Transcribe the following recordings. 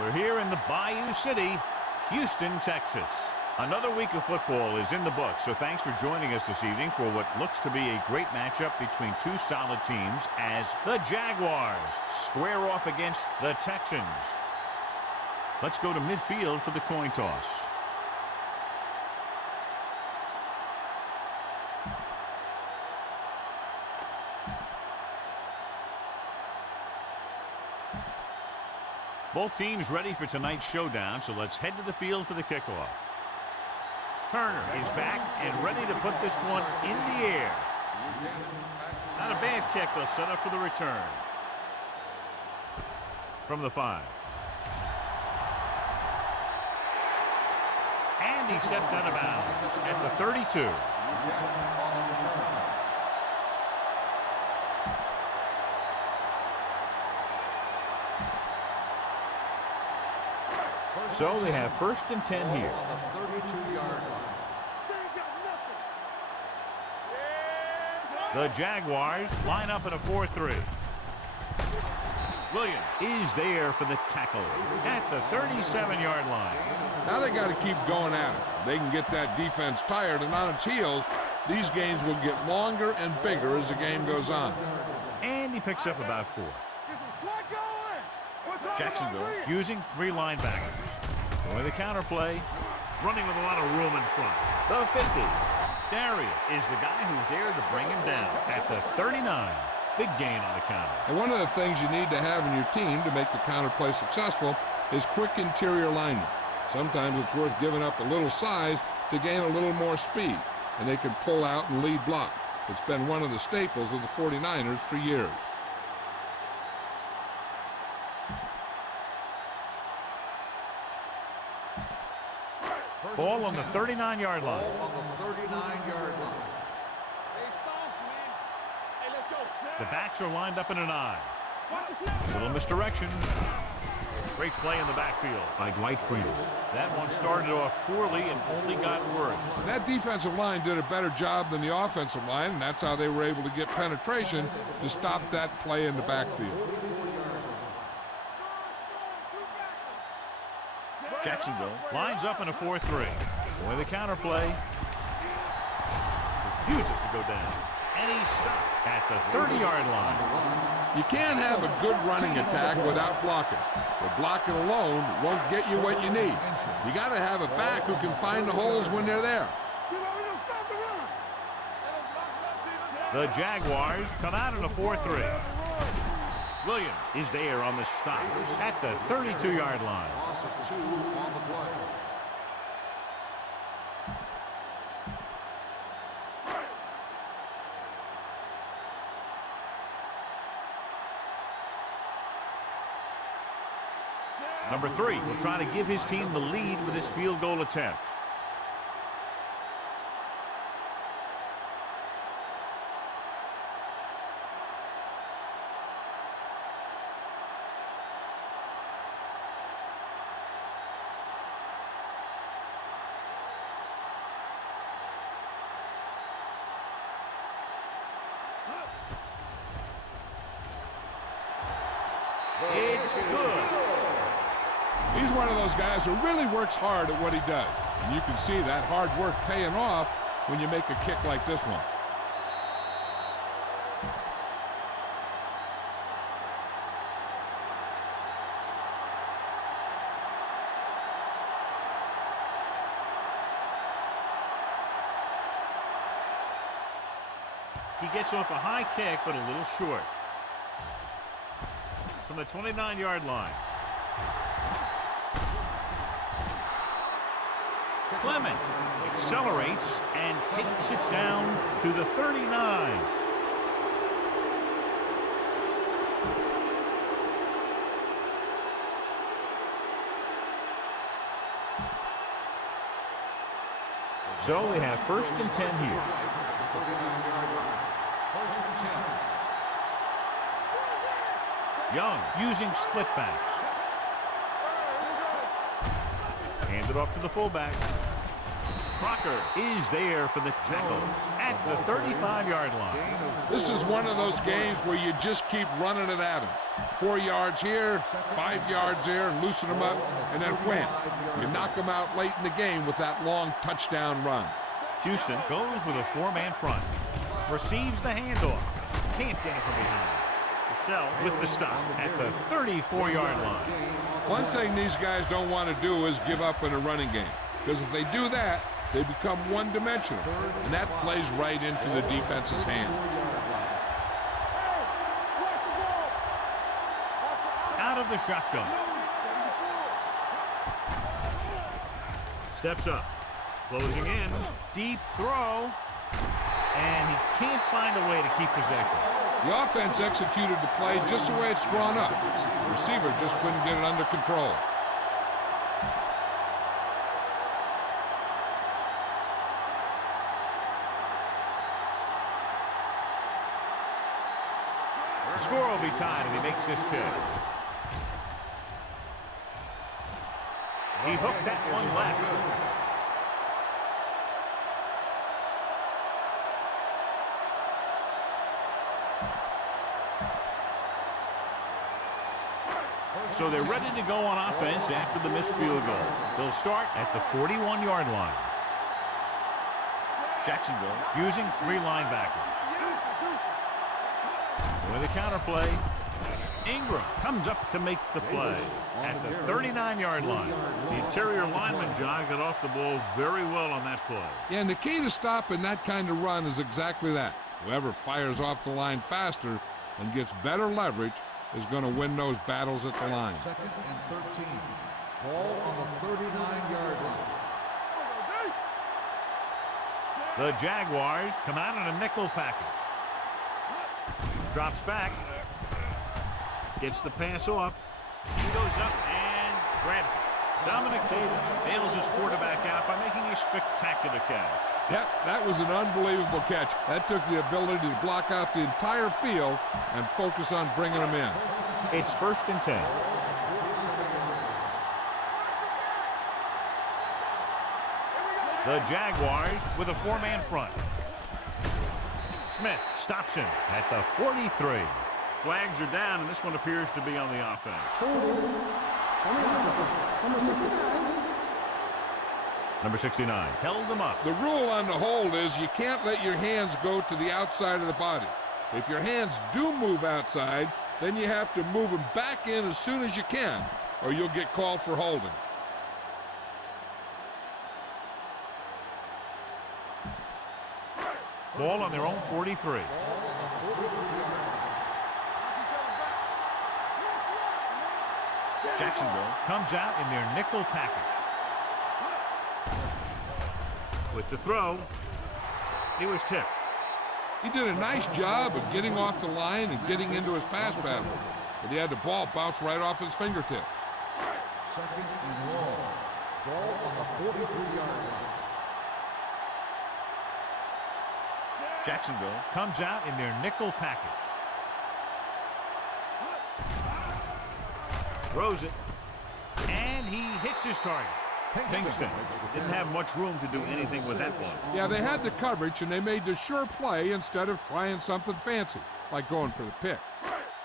We're here in the Bayou City, Houston, Texas. Another week of football is in the books, so thanks for joining us this evening for what looks to be a great matchup between two solid teams as the Jaguars square off against the Texans. Let's go to midfield for the coin toss. Both teams ready for tonight's showdown, so let's head to the field for the kickoff. Turner is back and ready to put this one in the air. Not a bad kick. They'll set up for the return. From the 5. And he steps out of bounds at the 32. So they have 1st and 10 here. The Jaguars line up in a 4-3. Williams is there for the tackle at the 37-yard line. Now they got to keep going at it. They can get that defense tired and on its heels. These games will get longer and bigger as the game goes on. And he picks up about 4. Jacksonville using 3 linebackers. Going the counter play, running with a lot of room in front. The 50. Darius is the guy who's there to bring him down at the 39. Big gain on the counter. And one of the things you need to have in your team to make the counter play successful is quick interior linemen. Sometimes it's worth giving up a little size to gain a little more speed, and they can pull out and lead block. It's been one of the staples of the 49ers for years. Ball on the 39-yard line. The backs are lined up in an I. Little misdirection. Great play in the backfield by Dwight Freeman. That one started off poorly and only got worse. That defensive line did a better job than the offensive line, and that's how they were able to get penetration to stop that play in the backfield. Jacksonville lines up in a 4-3. Boy, the counter play. Refuses to go down. And he's stopped at the 30-yard line. You can't have a good running attack without blocking. But blocking alone won't get you what you need. You got to have a back who can find the holes when they're there. The Jaguars come out in a 4-3. Williams is there on the stop at the 32-yard line. Loss of 2 on the play. Number 3 will try to give his team the lead with his field goal attempt. It's good. He's one of those guys who really works hard at what he does. And you can see that hard work paying off when you make a kick like this one. He gets off a high kick, but a little short. From the 29-yard line. Clement accelerates and takes it down to the 39. So they have 1st and 10 here. Young using split backs. Hand it off to the fullback. Crocker is there for the tackle at at the 35-yard line. This is one of those games where you just keep running it at them. 4 yards here, 5 yards there, and loosen them up, and then wham. You knock them out late in the game with that long touchdown run. Houston goes with a 4-man front. Receives the handoff. Can't get it from behind. Cassell with the stop at the 34-yard line. One thing these guys don't want to do is give up in a running game. Because if they do that, they become one-dimensional. And that plays right into the defense's hand. Out of the shotgun. Steps up. Closing in. Deep throw. And he can't find a way to keep possession. The offense executed the play just the way it's drawn up. The receiver just couldn't get it under control. The score will be tied if he makes this kick. He hooked that one left. So they're ready to go on offense after the missed field goal. They'll start at the 41-yard line. Jacksonville using 3 linebackers. With a counter play, Ingram comes up to make the play at the 39-yard line. The interior lineman, John, got off the ball very well on that play. Yeah, and the key to stopping that kind of run is exactly that. Whoever fires off the line faster and gets better leverage is going to win those battles at the line. 2nd and 13. Ball on the 39-yard line. The Jaguars come out in a nickel package. Drops back. Gets the pass off. He goes up and grabs it. Dominic Davis bails his quarterback out by making a spectacular catch. Yep, that was an unbelievable catch. That took the ability to block out the entire field and focus on bringing them in. It's 1st and 10. The Jaguars with a 4-man front. Smith stops him at the 43. Flags are down, and this one appears to be on the offense. Number 69 held him up. The rule on the hold is you can't let your hands go to the outside of the body. If your hands do move outside, then you have to move them back in as soon as you can, or you'll get called for holding. Ball on their own 43. Jacksonville comes out in their nickel package. With the throw, he was tipped. He did a nice job of getting off the line and getting into his pass pattern, but he had the ball bounce right off his fingertips. 2nd and long. Ball on the 43-yard line. Jacksonville comes out in their nickel package. Throws it, and he hits his target. Pinkston didn't have much room to do anything with that one. Yeah, they had the coverage, and they made the sure play instead of trying something fancy, like going for the pick.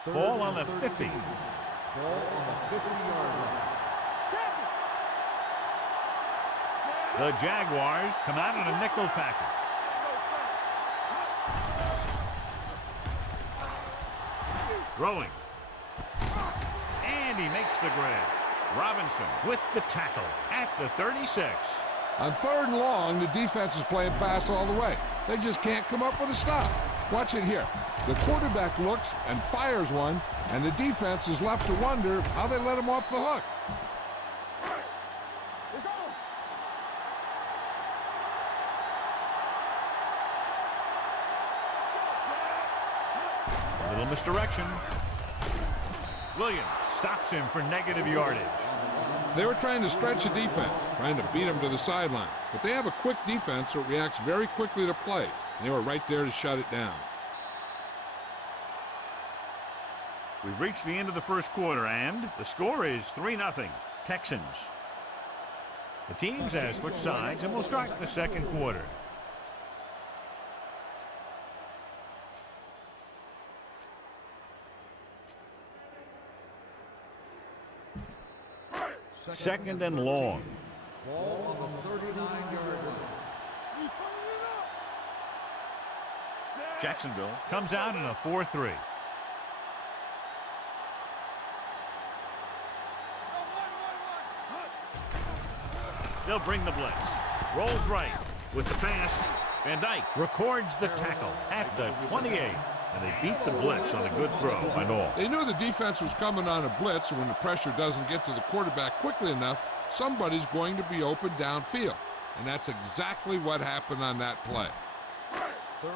Ball on the 50. Ball on the 50-yard line. The Jaguars come out in a nickel package. Throwing. And he makes the grab. Robinson with the tackle at the 36. On 3rd and long, the defense is playing pass all the way. They just can't come up with a stop. Watch it here. The quarterback looks and fires one, and the defense is left to wonder how they let him off the hook. Little misdirection. Williams stops him for negative yardage. They were trying to stretch the defense, trying to beat him to the sideline. But they have a quick defense that reacts very quickly to plays. And they were right there to shut it down. We've reached the end of the first quarter, and the score is 3-0 Texans. The teams have switched sides, and we'll start the second quarter. Second and long. Ball on the 39-yard line. Jacksonville comes out in a 4-3. They'll bring the blitz. Rolls right with the pass. Van Dyke records the tackle at the 28. And they beat the blitz on a good throw by Noel. They knew the defense was coming on a blitz, and when the pressure doesn't get to the quarterback quickly enough, somebody's going to be open downfield. And that's exactly what happened on that play.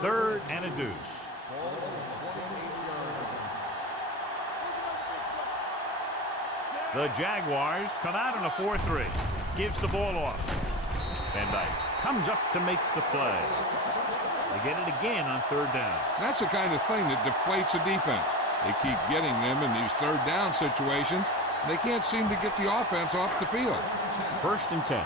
Third and a deuce. The Jaguars come out in a 4-3. Gives the ball off. Van Dyke comes up to make the play. They get it again on third down. That's the kind of thing that deflates a defense. They keep getting them in these third down situations, and they can't seem to get the offense off the field. First and 10.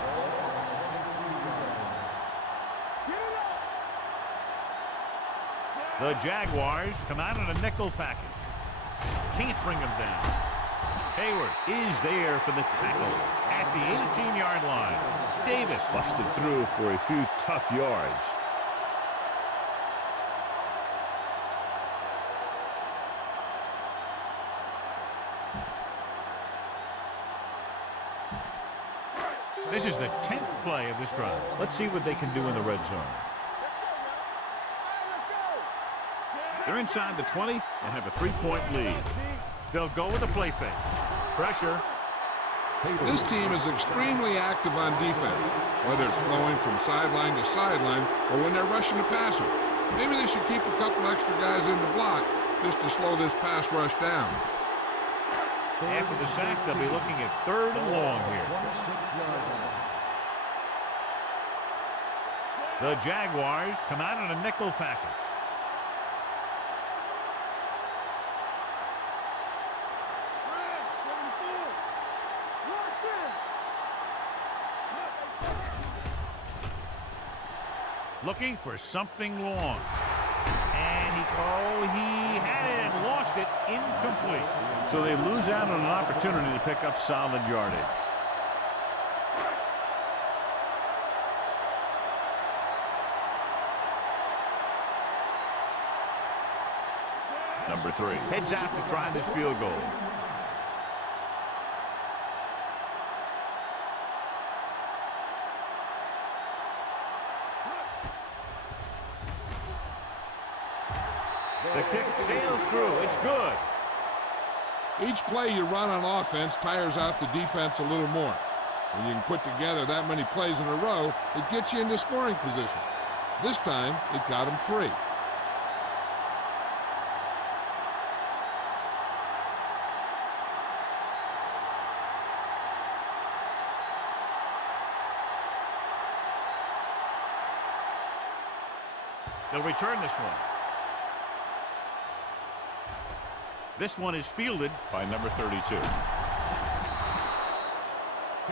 The Jaguars come out in a nickel package. Can't bring them down. Hayward is there for the tackle at the 18-yard line. Davis busted through for a few tough yards. This is the 10th play of this drive. Let's see what they can do in the red zone. They're inside the 20 and have a 3-point lead. They'll go with a play fake. Pressure. This team is extremely active on defense, whether it's flowing from sideline to sideline or when they're rushing the passer. Maybe they should keep a couple extra guys in the block just to slow this pass rush down. After the sack, they'll be looking at third and long here. The Jaguars come out in a nickel package. Looking for something long. And he had it and lost it. Incomplete. So they lose out on an opportunity to pick up solid yardage. Number 3 heads out to try this field goal. The kick sails through. It's good. Each play you run on offense tires out the defense a little more. When you can put together that many plays in a row, it gets you into scoring position. This time, it got them free. They'll return this one. This one is fielded by number 32.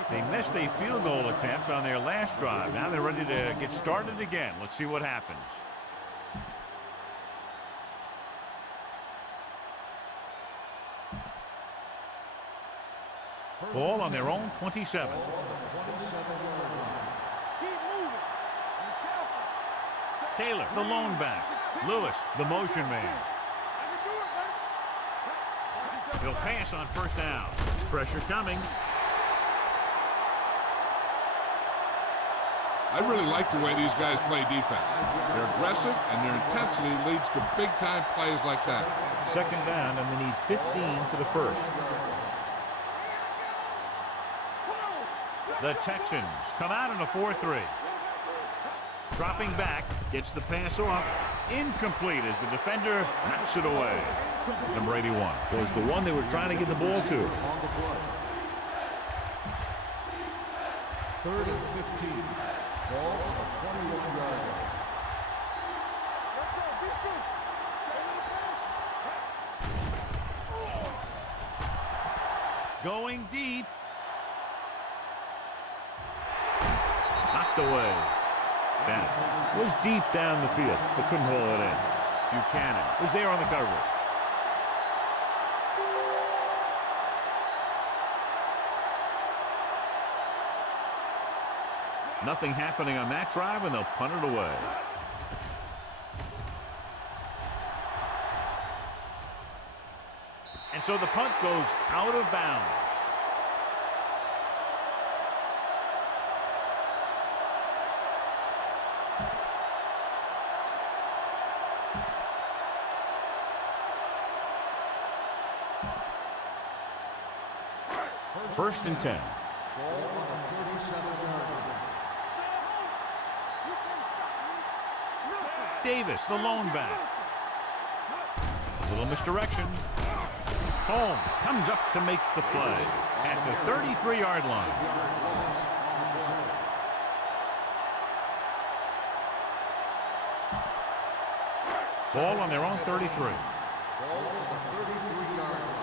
They missed a field goal attempt on their last drive. Now they're ready to get started again. Let's see what happens. Ball on their own 27. Taylor, the lone back. Lewis, the motion man. He'll pass on first down. Pressure coming. I really like the way these guys play defense. They're aggressive, and their intensity leads to big-time plays like that. Second down, and they need 15 for the first. The Texans come out in a 4-3. Dropping back, gets the pass off. Incomplete as the defender knocks it away. Number 81 was the one they were trying to get the ball to. Third and 15. Ball on the 21-yard line. Going deep. Knocked away. Bennett was deep down the field, but couldn't haul it in. Buchanan was there on the coverage. Nothing happening on that drive, and they'll punt it away. And so the punt goes out of bounds. First and 10. Ball on the 37-yard line. Davis, the lone back. A little misdirection. Holmes comes up to make the play at the 33-yard line. Ball on their own 33. Ball on the 33-yard line.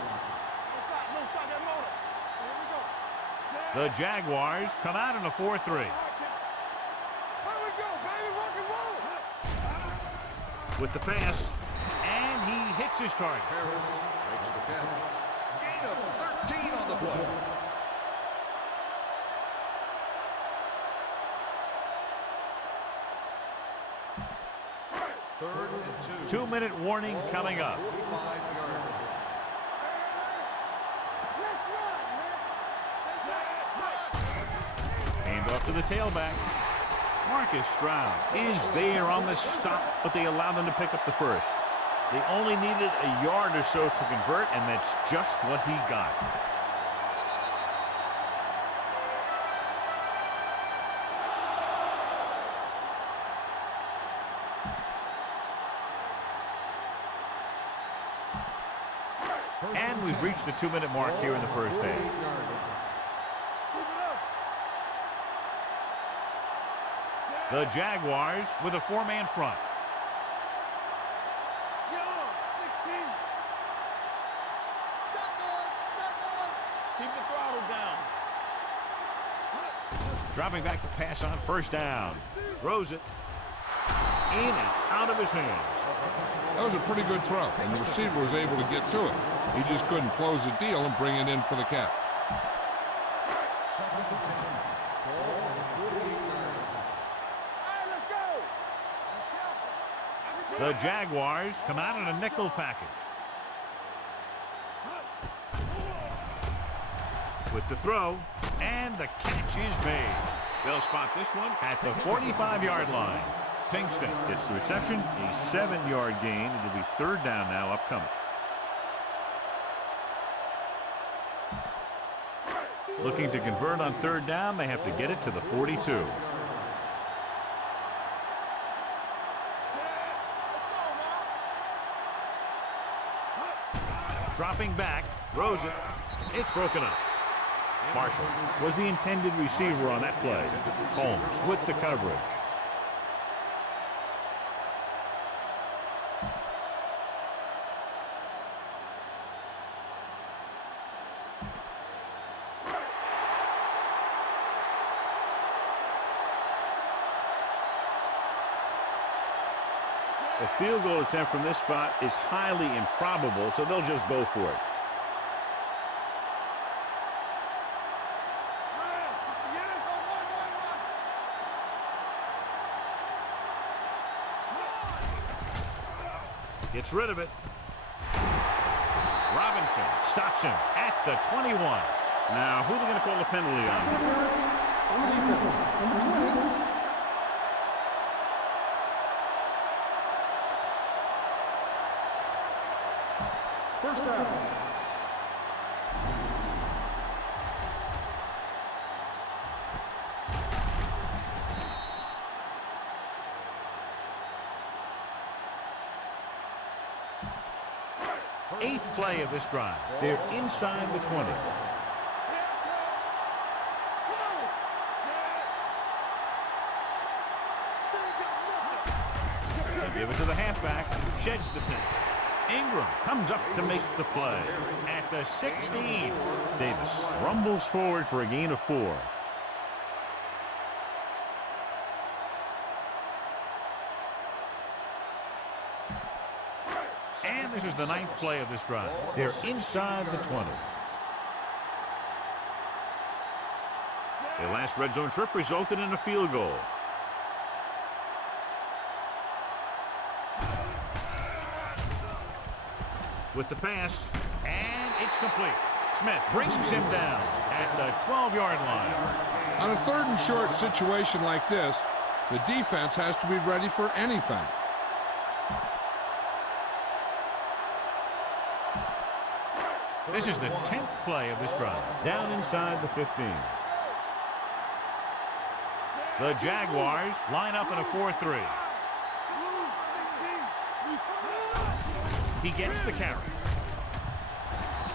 The Jaguars come out in a 4-3. With the pass, and he hits his target. Makes the catch. Gain of 13 on the play. Third and 2. 2-minute warning coming up. 45-yard line. Hand off to the tailback. Marcus Stroud is there on the stop, but they allow them to pick up the first. They only needed a yard or so to convert, and that's just what he got. And we've reached the 2-minute mark here in the first half. The Jaguars with a 4-man front. Keep the throttle down. Dropping back to pass on first down. Throws it in and out of his hands. That was a pretty good throw, and the receiver was able to get to it. He just couldn't close the deal and bring it in for the catch. Second and 10. Ball on the 48-yard line. The Jaguars come out in a nickel package. With the throw, and the catch is made. They'll spot this one at the 45-yard line. Pinkston gets the reception, a 7-yard gain. It'll be third down now upcoming. Looking to convert on third down, they have to get it to the 42. Dropping back, throws it. It's broken up. Marshall was the intended receiver on that play. Holmes with the coverage. The field goal attempt from this spot is highly improbable, so they'll just go for it. Gets rid of it. Robinson stops him at the 21. Now, who are they going to call the penalty on? Interference on the defense. Number 20. First down. Eighth play of this drive. They're inside the 20. They give it to the halfback. Sheds the pin. Ingram comes up to make the play at the 16. Davis rumbles forward for a gain of 4. And this is the 9th play of this drive. They're inside the 20. Their last red zone trip resulted in a field goal. With the pass, and it's complete. Smith brings him down at the 12-yard line. On a 3rd and short situation like this, the defense has to be ready for anything. This is the 10th play of this drive. Down inside the 15. The Jaguars line up in a 4-3. He gets the carry.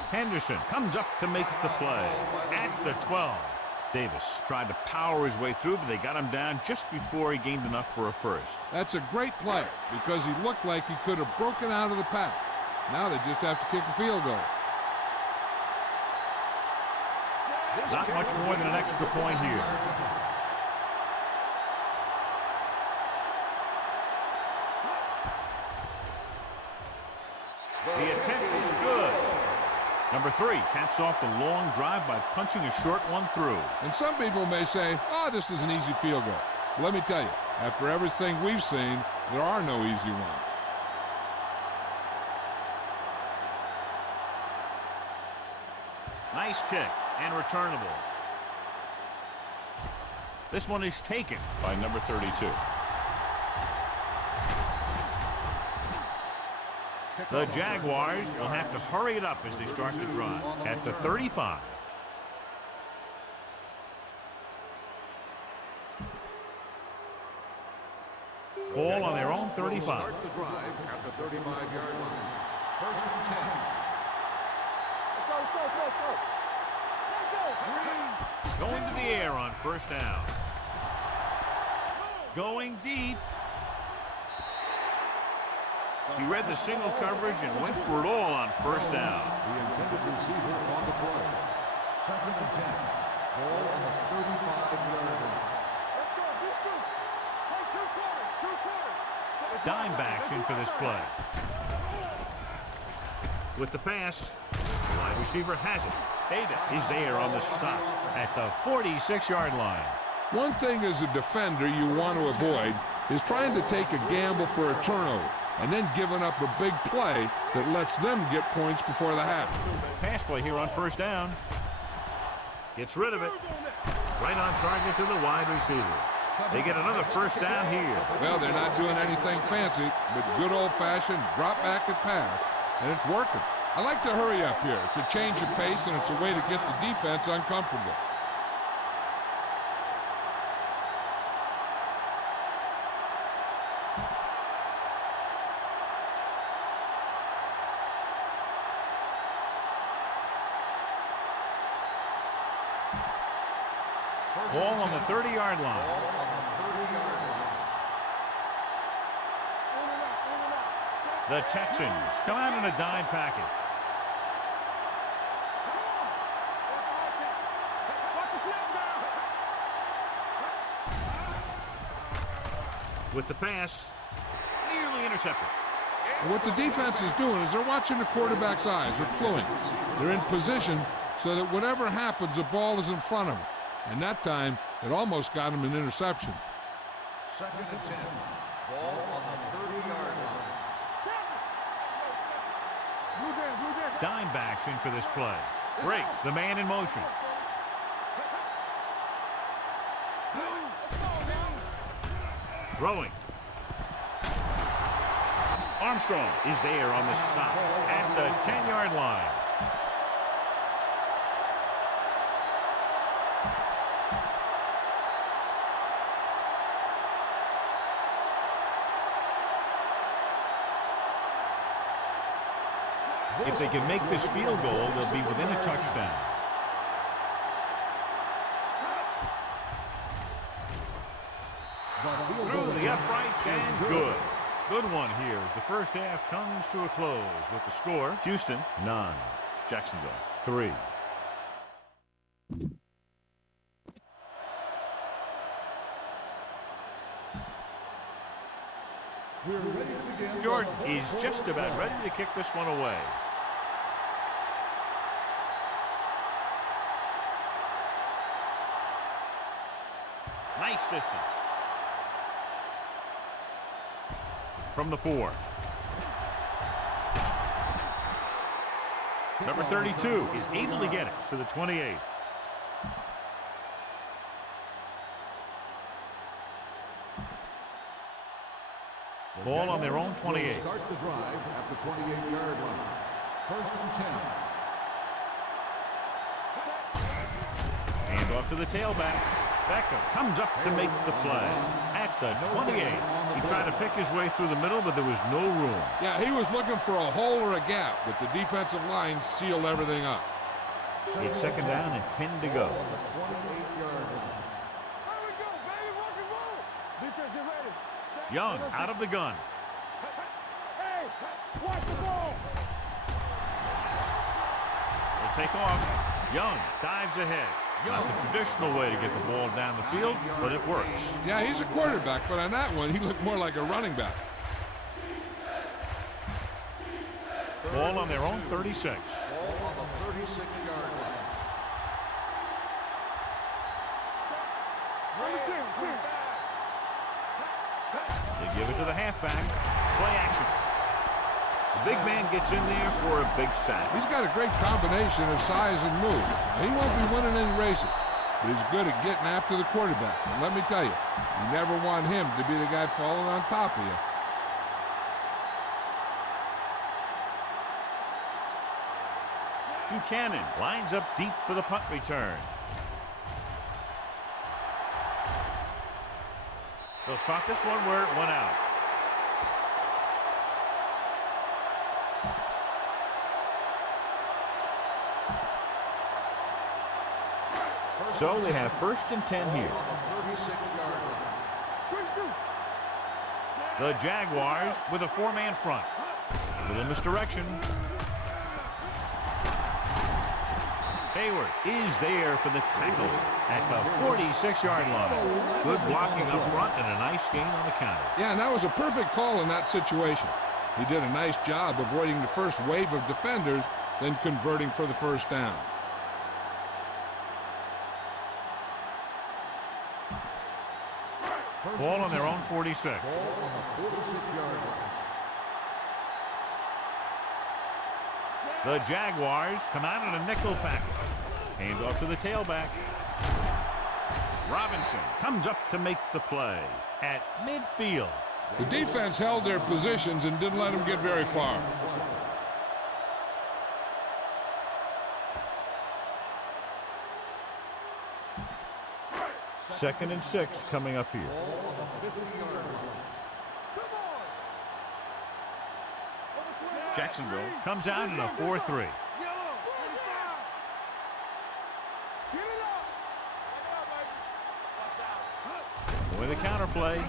Henderson comes up to make the play at the 12. Davis tried to power his way through, but they got him down just before he gained enough for a first. That's a great play because he looked like he could have broken out of the pack. Now they just have to kick a field goal. Not much more than an extra point here. The attempt is good. Number 3 caps off the long drive by punching a short one through. And some people may say, oh, this is an easy field goal. Let me tell you, after everything we've seen, there are no easy ones. Nice kick and returnable. This one is taken by number 32. The Jaguars will have to hurry it up as they start the drive at the 35. Ball on their own 35. Start the drive at the 35-yard line. 1st and 10. Let's go. Going to the air on 1st down. Going deep. He read the single coverage and went for it all on 1st down. The intended receiver on the play. 2nd and 10. Ball on the 35-yard line. Let's go. Play 2 quarters. Dime backs in for this play. With the pass, the wide receiver has it. Beta is there on the stop at the 46-yard line. One thing as a defender you want to avoid is trying to take a gamble for a turnover and then giving up a big play that lets them get points before the half. Pass play here on 1st down. Gets rid of it. Right on target to the wide receiver. They get another 1st down here. Well, they're not doing anything fancy, but good old-fashioned drop back and pass, and it's working. I like to hurry up here. It's a change of pace, and it's a way to get the defense uncomfortable. Ball on the 30-yard line. The Texans come out in a dime package. With the pass, nearly intercepted. And what the defense is doing is they're watching the quarterback's eyes. They're cluing. They're in position so that whatever happens, the ball is in front of them. And that time, it almost got him an interception. 2nd and 10. Ball on the 30-yard line. Dime backs in for this play. Break the man in motion. Throwing. Armstrong is there on the stop at the 10-yard line. If they can make this field goal, they'll be within a touchdown. Through the uprights and good. Good one here as the first half comes to a close with the score. Houston 9, Jacksonville 3. We're ready to begin. Jordan is just about ready to kick this one away. Nice distance. From the 4. Number 32 is able to get it to the 28. Ball on their own 28. Start the drive at the 28-yard line. First and 10. Hand off to the tailback. Beckham comes up to make the play at the 28. He tried to pick his way through the middle, but there was no room. Yeah, he was looking for a hole or a gap, but the defensive line sealed everything up. It's second down and 10 to go. The 28-yard line. There we go, baby. Rock and roll. Defense, get ready. Young out of the gun. Hey, watch the ball. Will take off. Young dives ahead. Not the traditional way to get the ball down the field, but it works. Yeah, he's a quarterback, but on that one, he looked more like a running back. Ball on their own 36. Ball on the 36-yard line. They give it to the halfback. Play action. The big man gets in there for a big sack. He's got a great combination of size and move. He won't be winning any races, but he's good at getting after the quarterback. And let me tell you, you never want him to be the guy falling on top of you. Buchanan lines up deep for the punt return. They'll spot this one where it went out. So they have first and 10 here. The Jaguars with a 4-man front. A little misdirection. Hayward is there for the tackle at the 46-yard line. Good blocking up front and a nice gain on the counter. Yeah, and that was a perfect call in that situation. He did a nice job avoiding the first wave of defenders, then converting for the first down. Ball on their own 46. Ball on the 46-yard line. The Jaguars come out in a nickel package. Hand off to the tailback. Robinson comes up to make the play at midfield. The defense held their positions and didn't let them get very far. Second and 6 coming up here. Ball on the 50-yard line. Jacksonville comes out in a 4-3. With a counter play.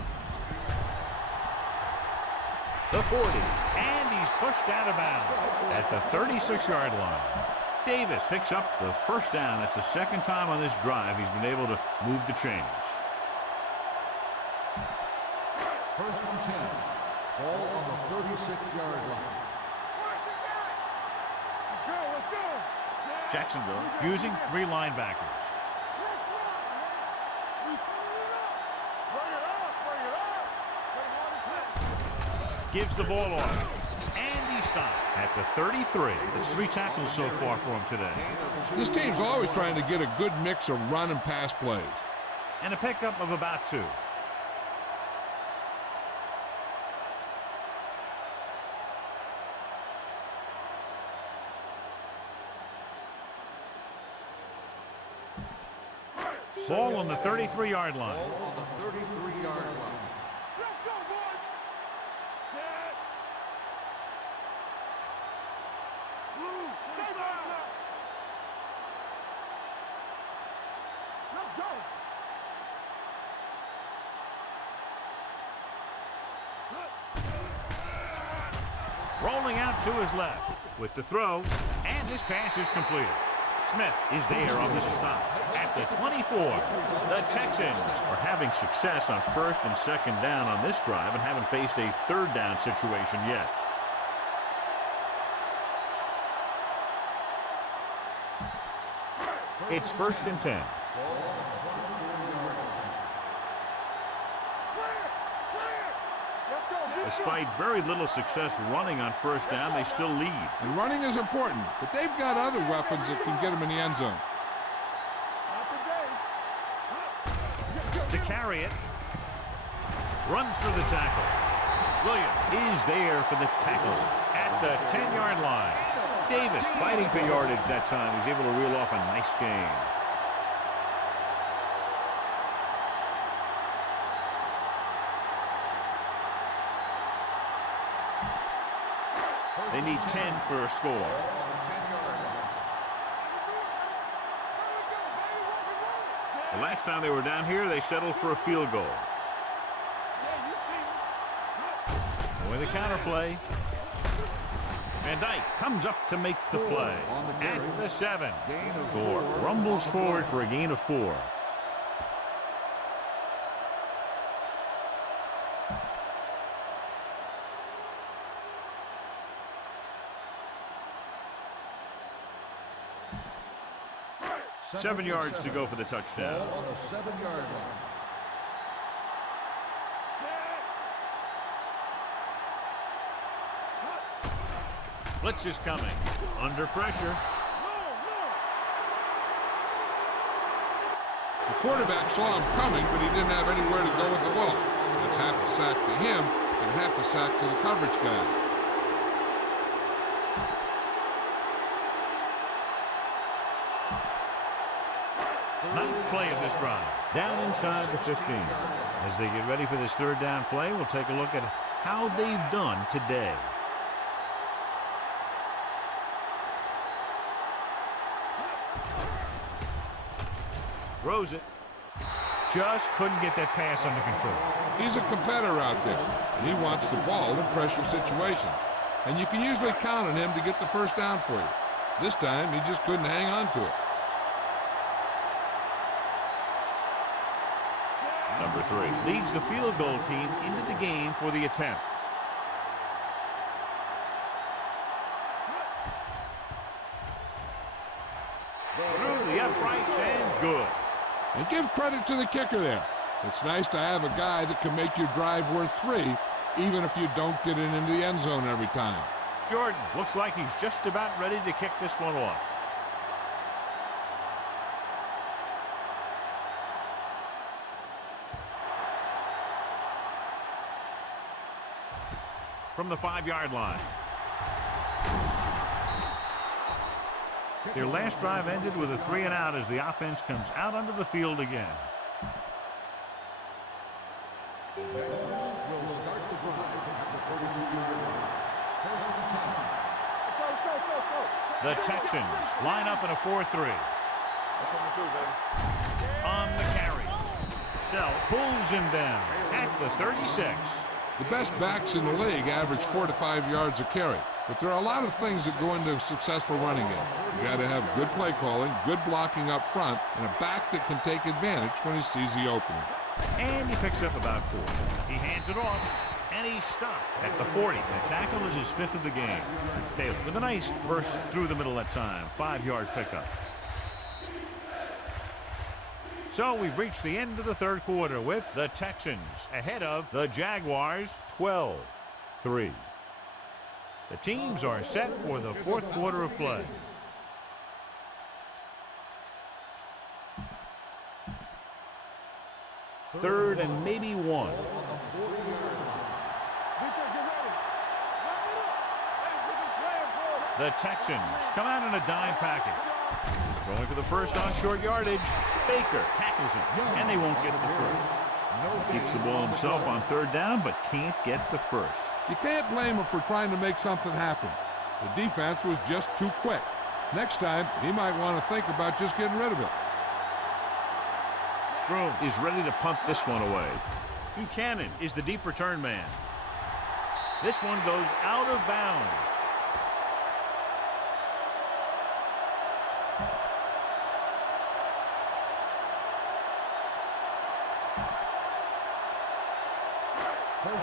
The 40. And he's pushed out of bounds at the 36-yard line. Davis picks up the first down. That's the second time on this drive he's been able to move the chains. First and 10. Ball on the 36-yard line. Let's go. Jacksonville using 3 linebackers. Gives the ball off. And he stopped at the 33. It's 3 tackles so far for him today. This team's always trying to get a good mix of run and pass plays. And a pickup of about 2. Ball on the 33-yard line. Ball on the 33-yard line. Let's go, boys. Set. Blue. Stay back. Let's go. Rolling out to his left with the throw, and this pass is completed. Smith is there on the stop at the 24. The Texans are having success on first and second down on this drive and haven't faced a third down situation yet. It's first and 10. Despite very little success running on first down, they still lead. And running is important, but they've got other weapons that can get them in the end zone. To carry it. Runs for the tackle. Williams is there for the tackle at the 10-yard line. Davis fighting for yardage that time. He's able to reel off a nice gain. They need 10 for a score. The last time they were down here, they settled for a field goal. With a counter play. Van Dyke comes up to make the play. At the 7. Gore rumbles forward for a gain of 4. Seven yards to go for the touchdown. On the 7-yard line. Blitz is coming. Under pressure. The quarterback saw him coming, but he didn't have anywhere to go with the ball. That's half a sack to him and half a sack to the coverage guy. Ninth play of this drive. Down inside the 15. As they get ready for this third down play, we'll take a look at how they've done today. Throws it. Just couldn't get that pass under control. He's a competitor out there, and he wants the ball in pressure situations. And you can usually count on him to get the first down for you. This time, he just couldn't hang on to it. Number 3 leads the field goal team into the game for the attempt. Through the uprights and good. And give credit to the kicker there. It's nice to have a guy that can make your drive worth 3, even if you don't get it into the end zone every time. Jordan looks like he's just about ready to kick this one off. From the 5-yard line. Their last drive ended with a 3-and-out as the offense comes out onto the field again. Will start the drive at the 42-yard line. First and 10. The Texans line up in a 4-3. On the carry. Sell pulls him down at the 36. The best backs in the league average 4 to 5 yards a carry. But there are a lot of things that go into a successful running game. You got to have good play calling, good blocking up front, and a back that can take advantage when he sees the opening. And he picks up about 4. He hands it off, and he stopped at the 40. The tackle is his 5th of the game. Taylor with a nice burst through the middle that time. 5-yard pickup. So we've reached the end of the third quarter with the Texans ahead of the Jaguars 12-3. The teams are set for the fourth quarter of play. Third and maybe 1. The Texans come out in a dime package. Going for the first on short yardage. Baker tackles him, and they won't get the first. Keeps the ball himself on third down, but can't get the first. You can't blame him for trying to make something happen. The defense was just too quick. Next time, he might want to think about just getting rid of it. Broom is ready to punt this one away. Buchanan is the deep return man. This one goes out of bounds.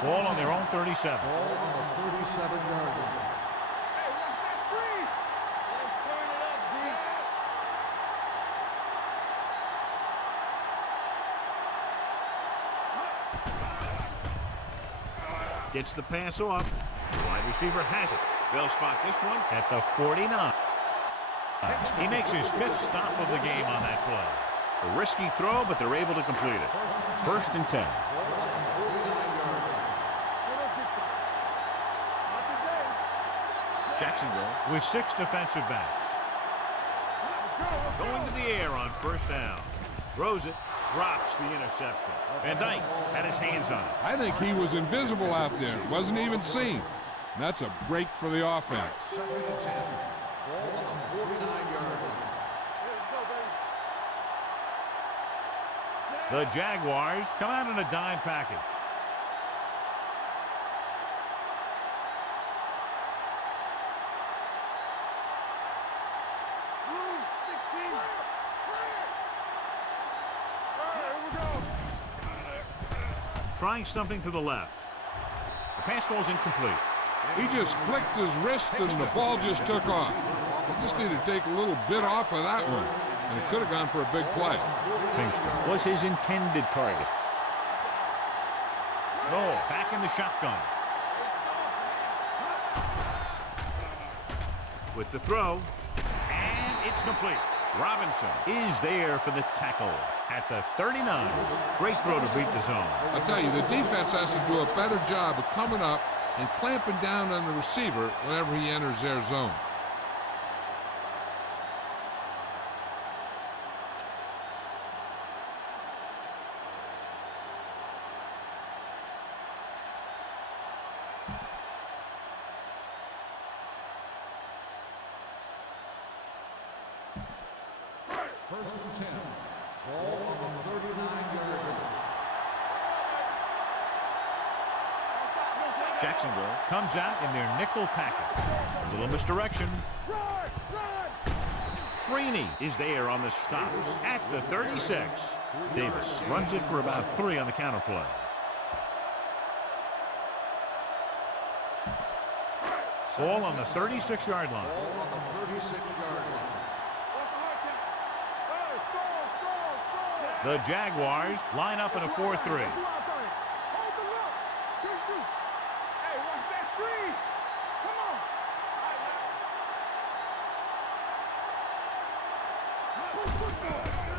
Ball on their own 37. Ball on the 37-yard line. Hey, what's that screen? Let's turn it up, D. Gets the pass off. The wide receiver has it. They'll spot this one at the 49. He makes his 5th stop of the game on that play. A risky throw, but they're able to complete it. 1st and 10. Jacksonville with 6 defensive backs. Going to the air on 1st down. Throws it, drops the interception. Van Dyke had his hands on it. I think he was invisible out there. Wasn't even seen. And that's a break for the offense. 2nd and 10. Ball on the 49-yard line. The Jaguars come out in a dime package. Trying something to the left. The pass ball's incomplete. He just flicked his wrist and the ball just took off. He just needed to take a little bit off of that one. And it could have gone for a big play. Kingston was his intended target. No, back in the shotgun. With the throw, and it's complete. Robinson is there for the tackle at the 39. Great throw to beat the zone. I'll tell you, the defense has to do a better job of coming up and clamping down on the receiver whenever he enters their zone. Jacksonville comes out in their nickel package. A little misdirection. Freeney is there on the stop at the 36. Davis runs it for about 3 on the counter play. Ball on the 36-yard line. Ball on the 36-yard line. The Jaguars line up in a 4-3.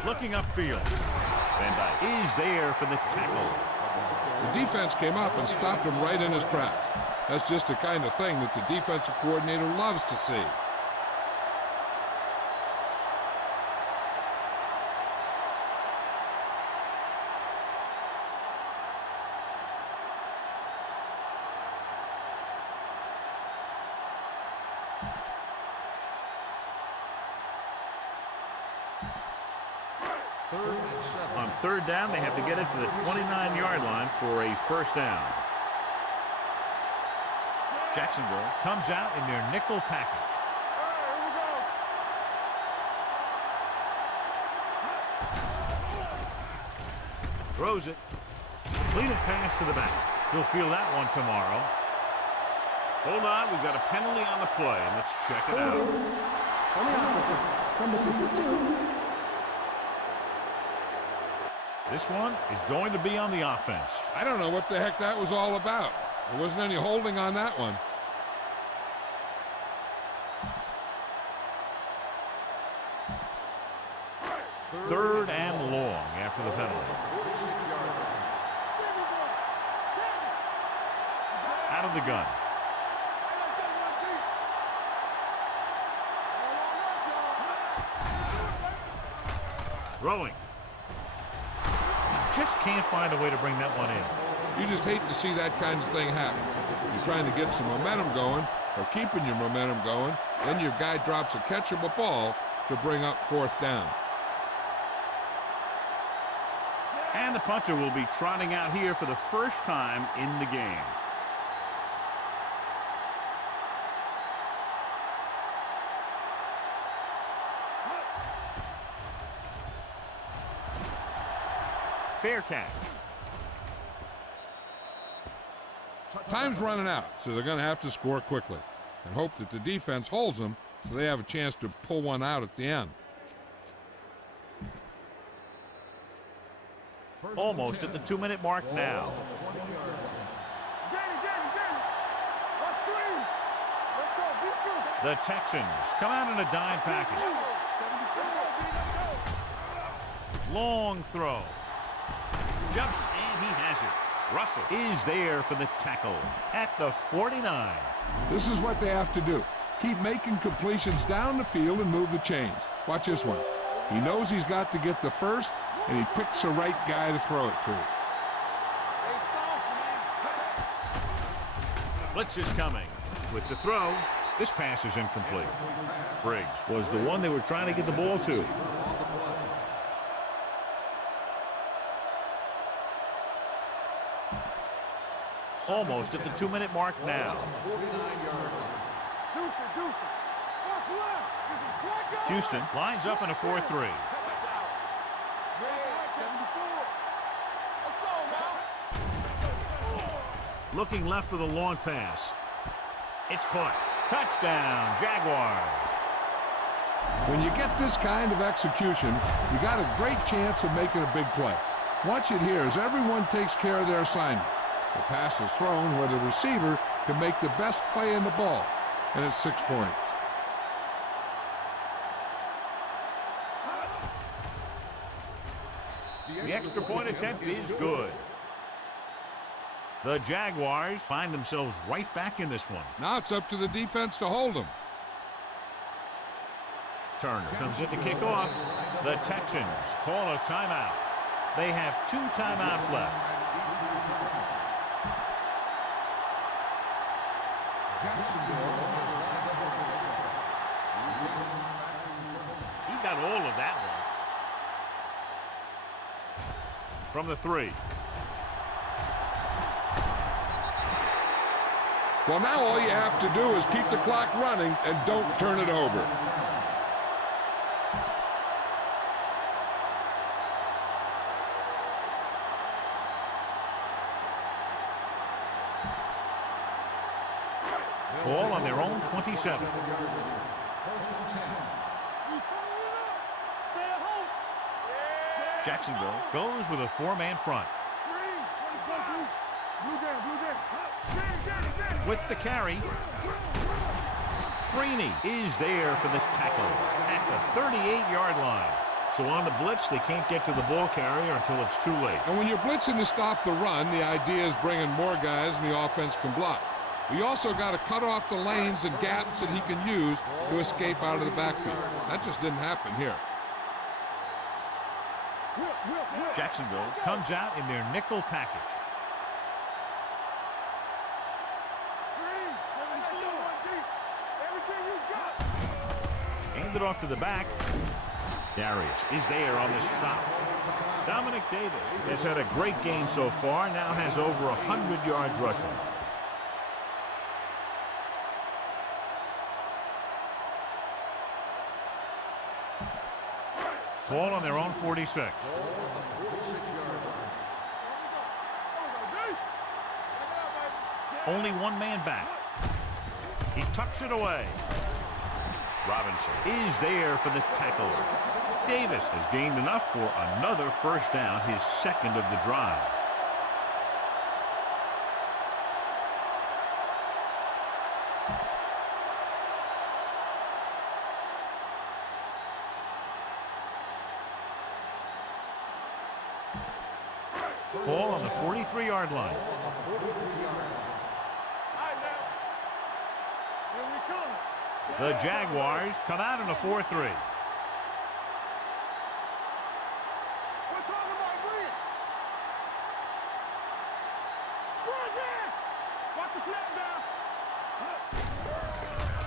Looking upfield. Van Dyke is there for the tackle. The defense came up and stopped him right in his tracks. That's just the kind of thing that the defensive coordinator loves to see. On 3rd down, they have to get it to the 29-yard line for a 1st down. Jacksonville comes out in their nickel package. Throws it. Completed pass to the back. He'll feel that one tomorrow. Hold on, we've got a penalty on the play, and let's check it out. On the offense, number 62. This one is going to be on the offense. I don't know what the heck that was all about. There wasn't any holding on that one. Third and long after the penalty. Out of the gun. Throwing. Just can't find a way to bring that one in. You just hate to see that kind of thing happen. You're trying to get some momentum going or keeping your momentum going, then your guy drops a catchable ball to bring up 4th down. And the punter will be trotting out here for the first time in the game. Fair catch. Time's running out, so they're going to have to score quickly and hope that the defense holds them so they have a chance to pull one out at the end. Almost at the 2-minute mark now. The Texans come out in a dime package. Long throw. Jumps, and he has it. Russell is there for the tackle at the 49. This is what they have to do. Keep making completions down the field and move the chains. Watch this one. He knows he's got to get the first, and he picks the right guy to throw it to. Blitz is coming. With the throw, this pass is incomplete. Briggs was the one they were trying to get the ball to. Almost at the 2-minute mark now. Houston lines up in a 4-3. Looking left for the long pass. It's caught. Touchdown, Jaguars. When you get this kind of execution, you got a great chance of making a big play. Watch it here as everyone takes care of their assignment. The pass is thrown where the receiver can make the best play in the ball, and it's 6 points. The extra point attempt is good. The Jaguars find themselves right back in this one. Now it's up to the defense to hold them. Turner comes in to kick off. The Texans call a timeout. They have 2 timeouts left. He got all of that one. From the 3. Well, now all you have to do is keep the clock running and don't turn it over. Ball on their own 27. Jacksonville goes with a 4-man front. With the carry, Freeney is there for the tackle at the 38-yard line. So on the blitz, they can't get to the ball carrier until it's too late. And when you're blitzing to stop the run, the idea is bringing more guys and the offense can block. We also got to cut off the lanes and gaps that he can use to escape out of the backfield. That just didn't happen here. Jacksonville comes out in their nickel package. Hand it off to the back. Darius is there on the stop. Dominic Davis has had a great game so far, now has over 100 yards rushing. Ball on their own 46. Only one man back. He tucks it away. Robinson is there for the tackle. Davis has gained enough for another first down, his second of the drive. Ball on the 43-yard line. The Jaguars come out in a 4-3.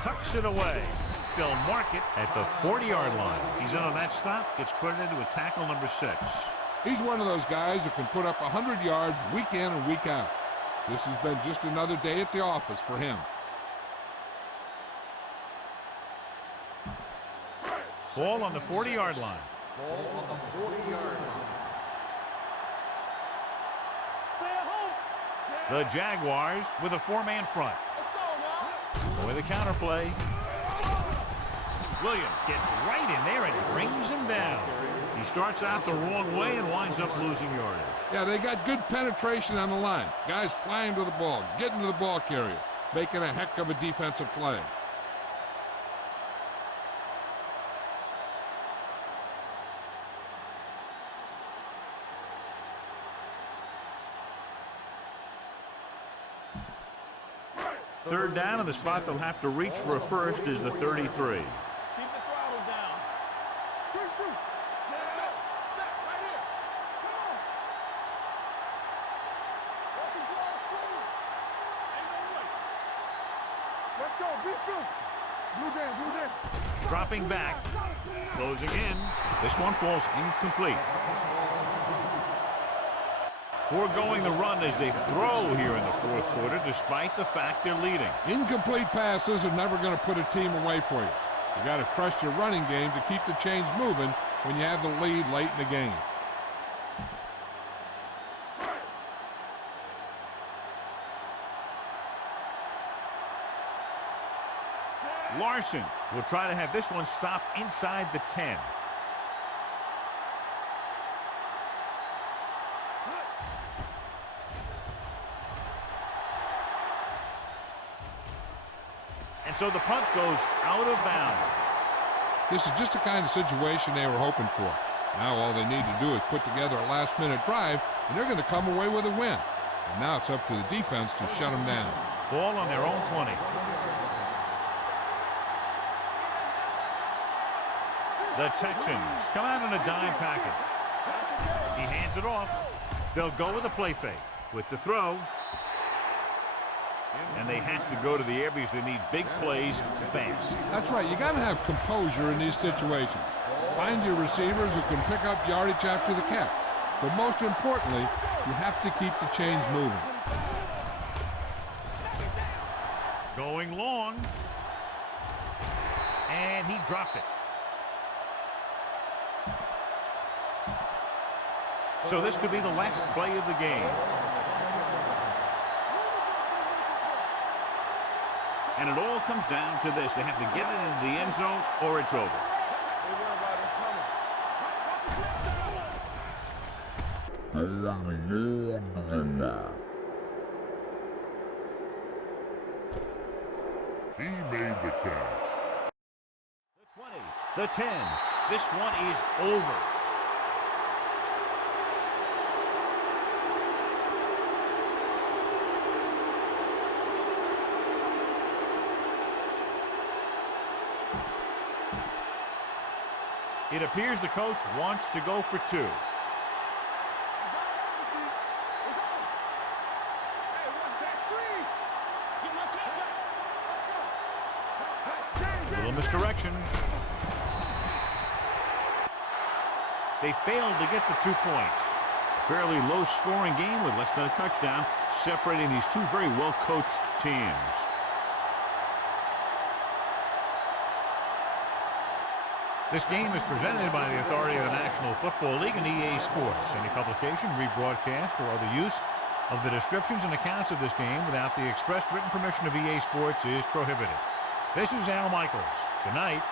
Tucks it away. They'll mark it at the 40-yard line. He's in on that stop, gets credited with tackle number 6. He's one of those guys who can put up 100 yards week in and week out. This has been just another day at the office for him. Ball on the 40-yard line. Ball on the 40-yard line. The Jaguars with a 4-man front. With a counter play. Williams gets right in there and brings him down. He starts out the wrong way and winds up losing yardage. Yeah, they got good penetration on the line. Guys flying to the ball, getting to the ball carrier, making a heck of a defensive play. Third down, and the spot they'll have to reach for a first is the 33. Keep the throttle down. Quick shoot. Set right here. Come on. Walking ball, screen. Ain't no way. Let's go. Be physical. Blue game. Dropping back, closing in. This one falls incomplete. Foregoing the run as they throw here in the fourth quarter, despite the fact they're leading. Incomplete passes are never going to put a team away for you. You got to trust your running game to keep the chains moving when you have the lead late in the game. Larson will try to have this one stop inside the 10. And so the punt goes out of bounds. This is just the kind of situation they were hoping for. Now all they need to do is put together a last-minute drive, and they're going to come away with a win. And now it's up to the defense to shut them down. Ball on their own 20. The Texans come out in a dime package. He hands it off. They'll go with a play fake with the throw. And they have to go to the air because they need big plays fast. That's right. You got to have composure in these situations. Find your receivers who can pick up yardage after the catch. But most importantly, you have to keep the chains moving. Going long. And he dropped it. So this could be the last play of the game. And it all comes down to this. They have to get it into the end zone or it's over. He made the catch. The 20, the 10. This one is over. It appears the coach wants to go for two. A little misdirection. They failed to get the 2 points. A fairly low-scoring game with less than a touchdown, separating these two very well-coached teams. This game is presented by the authority of the National Football League and EA Sports. Any publication, rebroadcast, or other use of the descriptions and accounts of this game without the expressed written permission of EA Sports is prohibited. This is Al Michaels. Good night.